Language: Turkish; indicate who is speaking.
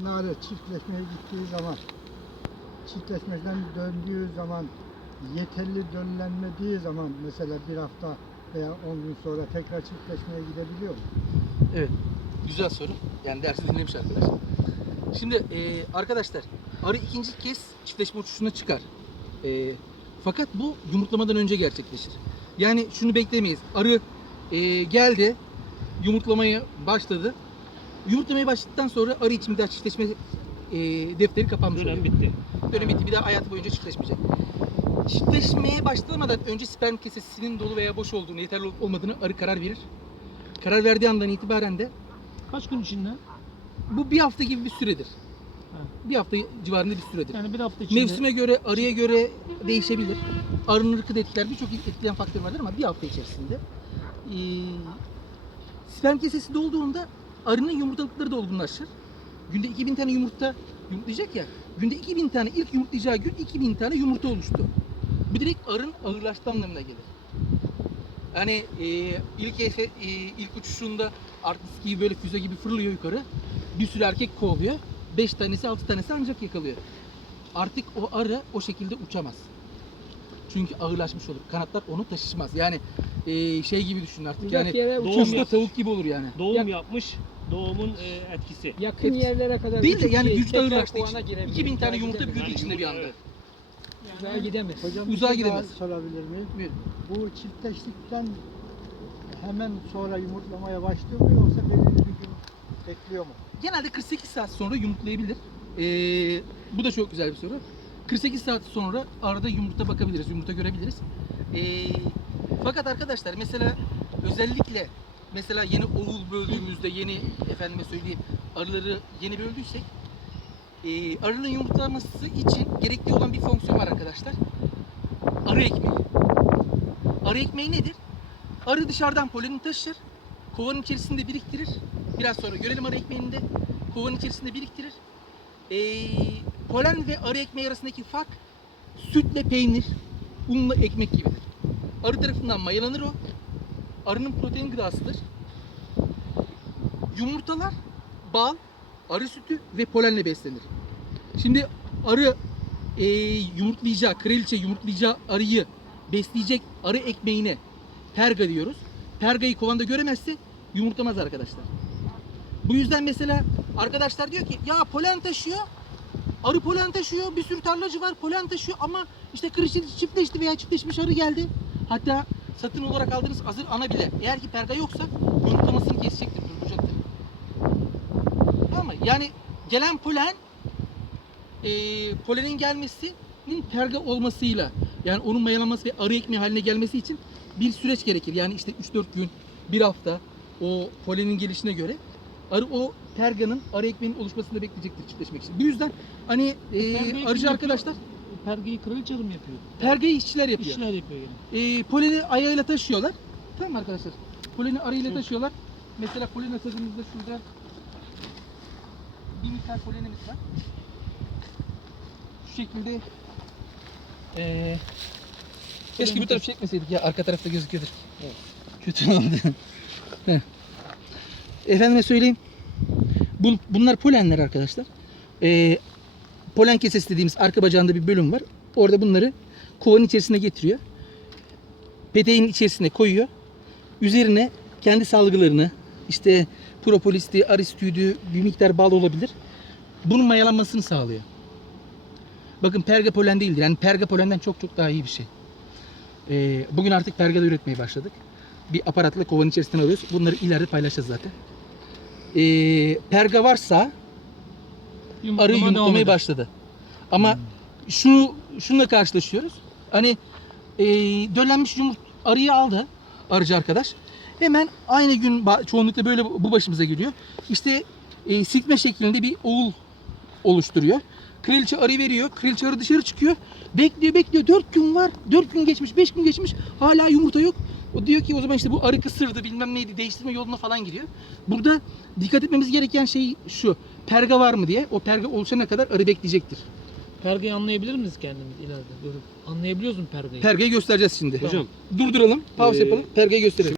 Speaker 1: Ana arı çiftleşmeye gittiği zaman, çiftleşmekten döndüğü zaman, yeterli döllenmediği zaman mesela bir hafta veya 10 gün sonra tekrar çiftleşmeye gidebiliyor mu?
Speaker 2: Evet. Güzel soru. Yani dersi dinlemiş arkadaş. Şimdi e, arkadaşlar arı ikinci kez çiftleşme uçuşuna çıkar. E, fakat bu yumurtlamadan önce gerçekleşir. Yani şunu beklemeyiz. Arı e, geldi, yumurtlamaya başladı. Yumurtlamaya başladıktan sonra arı için bir daha çiftleşme e, defteri kapanmış
Speaker 3: Dönem
Speaker 2: oluyor.
Speaker 3: bitti.
Speaker 2: Dönem bitti. Bir daha hayatı boyunca çiftleşmeyecek. Çiftleşmeye başlamadan önce sperm kesesinin dolu veya boş olduğunu, yeterli olup olmadığını arı karar verir. Karar verdiği andan itibaren de
Speaker 3: Kaç gün içinde?
Speaker 2: bu bir hafta gibi bir süredir.
Speaker 3: Ha.
Speaker 2: Bir hafta civarında bir süredir.
Speaker 3: Yani bir hafta içinde.
Speaker 2: Mevsime göre, arıya göre değişebilir. Arının ırkı da etkiler. Birçok etkileyen faktör vardır ama bir hafta içerisinde. Ee, sperm kesesi dolduğunda arının yumurtalıkları da olgunlaşır. Günde 2000 tane yumurta yumurtlayacak ya. Günde 2000 tane ilk yumurtlayacağı gün 2000 tane yumurta oluştu. Bu direkt arın ağırlaştığı anlamına gelir. Hani e, ilk efe, e, ilk uçuşunda artist gibi böyle füze gibi fırlıyor yukarı. Bir sürü erkek kovalıyor. 5 tanesi 6 tanesi ancak yakalıyor. Artık o arı o şekilde uçamaz. Çünkü ağırlaşmış olur. Kanatlar onu taşışmaz. Yani e, şey gibi düşünün artık.
Speaker 4: Uzak
Speaker 2: Yani
Speaker 4: yere
Speaker 2: tavuk gibi olur yani.
Speaker 3: Doğum yapmış. Doğumun e, etkisi.
Speaker 4: Yakın
Speaker 2: Hepsi.
Speaker 4: yerlere kadar
Speaker 2: Değil de yani vücut ağırlaştığı için.
Speaker 4: girebilir.
Speaker 2: 2000 tane
Speaker 4: Uzağa
Speaker 2: yumurta
Speaker 4: gidemez.
Speaker 2: büyüdüğü için de bir anda.
Speaker 3: Evet.
Speaker 4: Uzağa gidemez.
Speaker 1: Hocam
Speaker 2: Uzağa
Speaker 1: bir
Speaker 2: gidemez.
Speaker 1: daha sorabilir miyim?
Speaker 2: Buyurun.
Speaker 1: Bu çiftleştikten hemen sonra yumurtlamaya başlıyor mu yoksa belirli bir gün bekliyor mu?
Speaker 2: Genelde 48 saat sonra yumurtlayabilir. Ee, bu da çok güzel bir soru. 48 saat sonra arada yumurta bakabiliriz, yumurta görebiliriz. Ee, fakat arkadaşlar mesela özellikle mesela yeni oğul böldüğümüzde yeni efendime söyleyeyim arıları yeni böldüysek e, arının yumurtlaması için gerekli olan bir fonksiyon var arkadaşlar. Arı ekmeği. Arı ekmeği nedir? Arı dışarıdan polenini taşır, kovanın içerisinde biriktirir. Biraz sonra görelim arı ekmeğini de. Kovanın içerisinde biriktirir. Ee, polen ve arı ekmeği arasındaki fark sütle peynir, unla ekmek gibidir. Arı tarafından mayalanır o. Arının protein gıdasıdır. Yumurtalar bal, arı sütü ve polenle beslenir. Şimdi arı e, yumurtlayacağı, kraliçe yumurtlayacağı arıyı besleyecek arı ekmeğine perga diyoruz. Pergayı kovanda göremezse yumurtlamaz arkadaşlar. Bu yüzden mesela arkadaşlar diyor ki ya polen taşıyor. Arı polen taşıyor. Bir sürü tarlacı var polen taşıyor ama işte kırışık çiftleşti veya çiftleşmiş arı geldi. Hatta satın olarak aldığınız hazır ana bile eğer ki perga yoksa yumurtlamasını kesecektir, durduracaktır. Tamam mı? Yani gelen polen e, polenin gelmesinin perga olmasıyla yani onun mayalanması ve arı ekmeği haline gelmesi için bir süreç gerekir. Yani işte 3-4 gün, bir hafta o polenin gelişine göre arı o perganın arı ekmeğinin oluşmasını bekleyecektir çiftleşmek için. Bu yüzden hani e,
Speaker 3: kim
Speaker 2: arıcı arkadaşlar
Speaker 3: Pergeyi kraliçe mi yapıyor?
Speaker 2: pergayı işçiler yapıyor.
Speaker 3: İşler yapıyor yani.
Speaker 2: E, poleni ayağıyla taşıyorlar. Tamam mı arkadaşlar? Poleni arıyla taşıyorlar. Mesela polen asadımızda şurada bir miktar polenimiz var. Şu şekilde e, keşke bir taraf çekmeseydik ya arka tarafta gözüküyordur. Kötü oldu. Efendime söyleyeyim. Bu, bunlar polenler arkadaşlar. E, polen kesesi dediğimiz arka bacağında bir bölüm var. Orada bunları kovanın içerisine getiriyor. Peteğin içerisine koyuyor. Üzerine kendi salgılarını işte propolisti, aristüydü, bir miktar bal olabilir. Bunun mayalanmasını sağlıyor. Bakın perga polen değildir. Yani perga polenden çok çok daha iyi bir şey. Ee, bugün artık perga da üretmeye başladık. Bir aparatla kovanın içerisinden alıyoruz. Bunları ileride paylaşacağız zaten. Ee, perga varsa arı
Speaker 3: Yumurtlama devam
Speaker 2: yumurtlamaya
Speaker 3: eder.
Speaker 2: başladı. Ama şu şununla karşılaşıyoruz. Hani e, döllenmiş yumurt arıyı aldı arıcı arkadaş. Hemen aynı gün ba- çoğunlukla böyle bu bu başımıza geliyor. İşte e, silkme şeklinde bir oğul oluşturuyor. Kraliçe arı veriyor. Kraliçe arı dışarı çıkıyor. Bekliyor bekliyor. 4 gün var. 4 gün geçmiş. 5 gün geçmiş. Hala yumurta yok. O diyor ki o zaman işte bu arı kısırdı bilmem neydi değiştirme yoluna falan giriyor. Burada dikkat etmemiz gereken şey şu. Perga var mı diye. O perga oluşana kadar arı bekleyecektir.
Speaker 3: Pergayı anlayabilir miyiz kendimiz ileride? Görüp anlayabiliyoruz mu pergayı?
Speaker 2: Pergayı göstereceğiz şimdi.
Speaker 3: Hocam,
Speaker 2: Durduralım. Pause
Speaker 3: Ee,
Speaker 2: yapalım. Pergayı gösterelim.